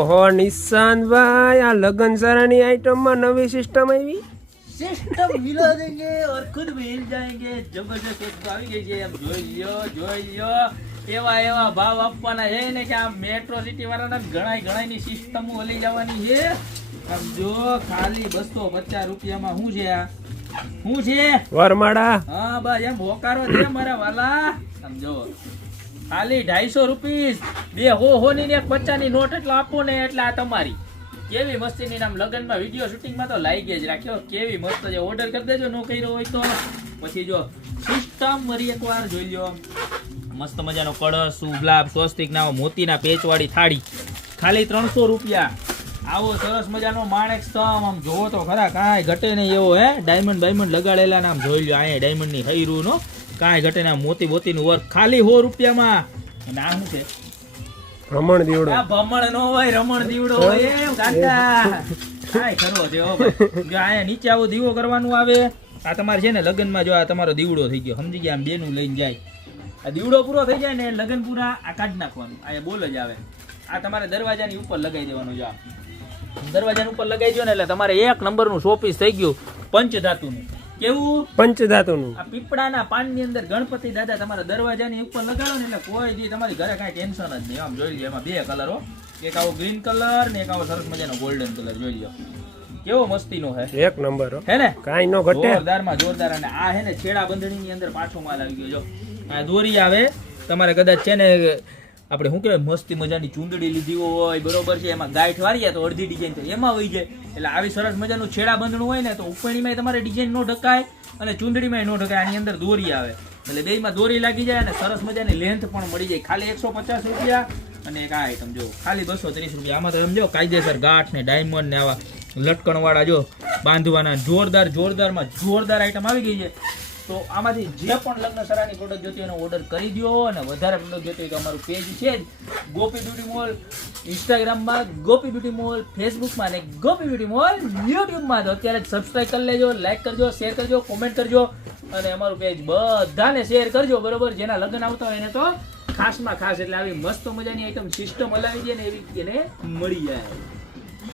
ઓહો નિશાંતભાઈ, આ લગન સારાની આઈટમમાં નવી સિસ્ટમ આવી. सिस्टम मिला देंगे और खुद भी हिल जाएंगे. जबरदस्त एक આવી ગઈ છે. એમ જોઈ લ્યો એવા એવા ભાવ આપવાના છે ને કે આ મેટ્રો સિટી વાળાના ઘણા ની સિસ્ટમ ઓલી જવાની છે. આમ જો ખાલી 250 રૂપિયામાં શું છે આ? શું છે વરમાળા? હા બસ એમ હોકારો છે મારા વાલા. સમજો ખાલી 250 રૂપિયા. બે હો ની ને 50 ની નોટ એટલે આપો ને એટલે આ તમારી. કેવી મસ્તીની નામ લગનમાં વિડીયો શૂટિંગમાં તો લાગી જ રાખ્યો. કેવી મસ્ત છે. ઓર્ડર કરી દેજો નો કર્યો હોય તો. પછી જો સિસ્ટમ વરી એકવાર જોઈ લ્યો. મસ્ત મજાનો કળશ, સુબલાબ, સ્વસ્તિક ના મોતીના પેચવાળી થાળી ખાલી 300 રૂપિયા. આવો સરસ મજાનો માણેક સ્તંભ. આમ જોવો તો ખરા કાંઈ ઘટે નહીં એવો હે. ડાયમંડ લગાડેલા નામ જોઈ લ્યો. અહીંયા ડાયમંડ ની હૈરું નો કાંઈ ઘટે ના મોતી નું વર્ક ખાલી 100 રૂપિયામાં. અને આ શું છે? રમણ દીવડો. આ ભમણ નો હોય, રમણ દીવડો હોય એમ કાકા. કાંઈ ખરો છે હો ભાઈ. જો અહીંયા નીચે આવો દીવો કરવાનું આવે. આ તમારે છે ને લગ્નમાં જો આ તમારો દીવડો થઈ ગયો, સમજી ગયા? આમ બેનું લઈને જાય. આ દીવડો પૂરો થઈ જાય ને લગ્ન પૂરા આ કાઢી નાખવાનું. આ બોલ જ આવે. આ તમારે દરવાજાની ઉપર લગાવી દેવાનું. જો દરવાજાની ઉપર લગાવી દો ને એટલે તમારે 1 નંબરનું શોપીસ થઈ ગયું પંચધાતુનું. કેવું? પંચધાતુનું. આ પીપળાના પાનની અંદર ગણપતિ દાદા તમારા દરવાજાની ઉપર લગાડો ને એટલે કોઈ દી તમારી ઘરે કાંઈ ટેન્શન જ નહીં. આમ જોઈ લો એમાં 2 કલરો, એક આવો ગ્રીન કલર ને એક આવો સરસ મજાનો ગોલ્ડન કલર. જોઈ લો કેવો મસ્તીનો હે. 1 નંબર હે ને? કાંઈ નો ઘટે. જોરદારમાં જોરદાર. અને આ હે ને છેડા બંધણીની અંદર પાછો માલ આવી ગયો. જો આ દોરી આવે. તમારે કદાચ છે ને આપણે શું કહેવાય મસ્તી મજાની ચૂંદડી લીધી હોય, બરોબર છે, એમાં ગાંઠ વારીએ તો અડધી ડિઝાઇન તો એમાં વહી જાય. એટલે આવી સરસ મજાનું છેડા બંધણું હોય ને તો ઉપરણીમાં તમારે ડિઝાઇન નો ઢકાય અને ચૂંદડીમાં નો ઢકાય. આની અંદર દોરી આવે એટલે બેયમાં દોરી લાગી જાય અને સરસ મજાની લેન્થ પણ મળી જાય. ખાલી 150 રૂપિયા. અને એક આ આઈટમ જો ખાલી 230 રૂપિયા. આમાં તો સમજો કાયદેસર ગાંઠ ને ડાયમંડ ને આવા લટકણ વાળા જો બાંધવાના જોરદારમાં જોરદાર આઈટમ આવી ગઈ છે. તો આમાંથી જે પણ લગ્ન સરાની પ્રોડક્ટ જોતી હોય એનો ઓર્ડર કરી દો. અને વધારે પ્રોડક્ટ જોતી હોય તો અમારું પેજ છે જ ગોપી બ્યુટી મોલ. ઇન્સ્ટાગ્રામમાં ગોપી બ્યુટી મોલ, ફેસબુકમાં ને ગોપી બ્યુટી મોલ, યુટ્યુબમાં તો અત્યારે જ સબસ્ક્રાઇબ કરી લેજો, લાઈક કરજો, શેર કરજો, કોમેન્ટ કરજો. અને અમારું પેજ બધાને શેર કરજો, બરોબર? જેના લગ્ન આવતા હોય એને તો ખાસમાં ખાસ. એટલે આવી મસ્ત મજાની આઈટમ સિસ્ટમ હલાવી દે ને એવી એને મળી જાય.